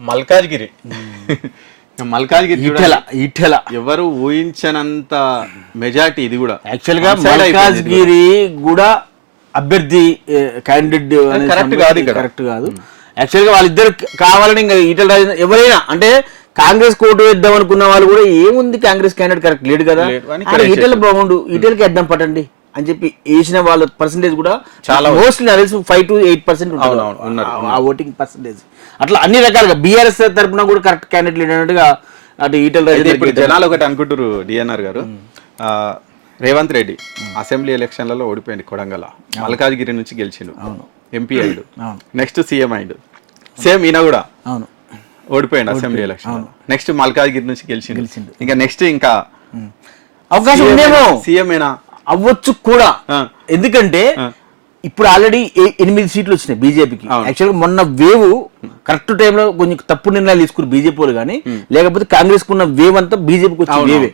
మల్కాజ్గిరి ఇటెల ఎవరు ఊహించనంత మెజార్టీ ఇది కూడా. యాక్చువల్ గా మల్కాజ్గిరి కూడా అభ్యర్థి క్యాండిడేట్ కరెక్ట్ కాదు. యాక్చువల్ గా వాళ్ళిద్దరు కావాలని ఇంకా ఈటెల రాజేందర్ ఎవరైనా అంటే కాంగ్రెస్ కోటు వేద్దాం అనుకున్న వాళ్ళు కూడా ఏముంది కాంగ్రెస్ క్యాండిడేట్ కరెక్ట్ లేడు కదా, ఈటెల బాగుండు ఈటెలకి వేద్దాం పట్టండి అని చెప్పి వేసిన వాళ్ళ పర్సెంటేజ్ కూడా చాలా మోస్ట్లీ 5 to 8% ఆ ఓటింగ్ పర్సెంటేజ్. అట్లా అన్ని రకాలుగా బీఆర్ఎస్ తరఫున కూడా కరెక్ట్ క్యాండిడేట్ లేనట్టుగా అటు ఈటెల ఇప్పుడు జనాలు ఒకటి అనుకుంటారు డిఎన్ఆర్ గారు, రేవంత్ రెడ్డి అసెంబ్లీ ఎలక్షన్లలో ఓడిపోయింది కొడంగల్, మల్కాజ్గిరి నుంచి గెలిచిండు, ఎంపీ అయ్యాడు, నెక్స్ట్ సీఎం అయ్యాడు. సేమ్ ఈయన కూడా ఓడిపోయింది అసెంబ్లీ ఎలక్షన్, నెక్స్ట్ మల్కాజ్గిరి నుంచి గెలిచిండు. ఇంకా నెక్స్ట్ ఇంకా అవకాశం ఉందేమో సీఎం అయినా అవ్వచ్చు కూడా. ఎందుకంటే ఇప్పుడు ఆల్రెడీ 8 సీట్లు వచ్చినాయి బీజేపీకి. యాక్చువల్గా మొన్న వేవ్ కరెక్ట్ టైంలో కొంచెం తప్పు నిర్ణయాలు తీసుకున్నారు బీజేపీ వాళ్ళు, కానీ లేకపోతే కాంగ్రెస్ కున్న వేవ్ అంతా బీజేపీకి వచ్చిన వేవే.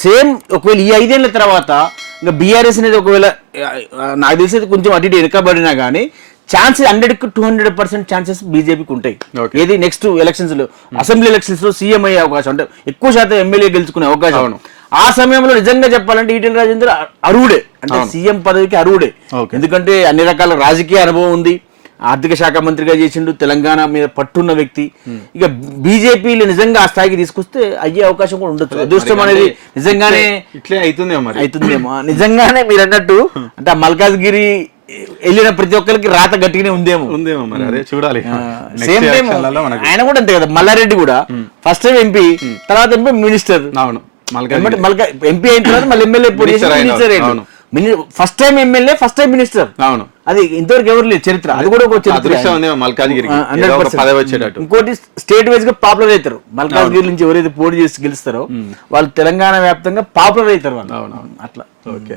సేమ్ ఒకవేళ ఈ 5 ఏళ్ల తర్వాత ఇంకా బీఆర్ఎస్ అనేది ఒకవేళ నాకు తెలిసి కొంచెం అటు ఇటు వెనకబడినా కానీ ఛాన్సెస్ 100కి 200% ఛాన్సెస్ బీజేపీకి ఉంటాయి. ఏది నెక్స్ట్ ఎలక్షన్స్ లో అసెంబ్లీ ఎలక్షన్స్ లో సీఎం అయ్యే అవకాశం, అంటే ఎక్కువ శాతం ఎమ్మెల్యే గెలుచుకునే అవకాశం. ఆ సమయంలో నిజంగా చెప్పాలంటే ఈటెల రాజేందర్ అర్హుడే, అంటే సీఎం పదవికి అర్హుడే. ఎందుకంటే అన్ని రకాల రాజకీయ అనుభవం ఉంది, ఆర్థిక శాఖ మంత్రిగా చేసిండు, తెలంగాణ మీద పట్టున్న వ్యక్తి. ఇక బీజేపీలు నిజంగా ఆ స్థాయికి తీసుకొస్తే అయ్యే అవకాశం కూడా ఉండొచ్చు. అదృష్టం అనేది నిజంగానే ఇట్లే అవుతుందేమో నిజంగానే మీరు అన్నట్టు. అంటే ఆ మల్కాజ్గిరి వెళ్ళిన ప్రతి ఒక్కరికి రాత గట్టిగానే ఉందేమో మరి అదే చూడాలి. సేమ్ టైం ఆయన కూడా అంతే కదా, మల్లారెడ్డి కూడా ఫస్ట్ టైం ఎంపీ, తర్వాత ఎంపీ మినిస్టర్, ఎంపీ అయిన తర్వాత మళ్ళీ MLA first time MLA first time minister. అవును, అది ఇంతవరకు ఎవరు లేదు చరిత్ర. అది కూడా ఒక ఇంకోటి స్టేట్ వైజ్ గా పాపులర్ అవుతారు. మల్కాజ్గిరి నుంచి ఎవరైతే పోటీ చేసి గెలుస్తారో వాళ్ళు తెలంగాణ వ్యాప్తంగా పాపులర్ అవుతారు వాళ్ళు. అట్లా ఓకే.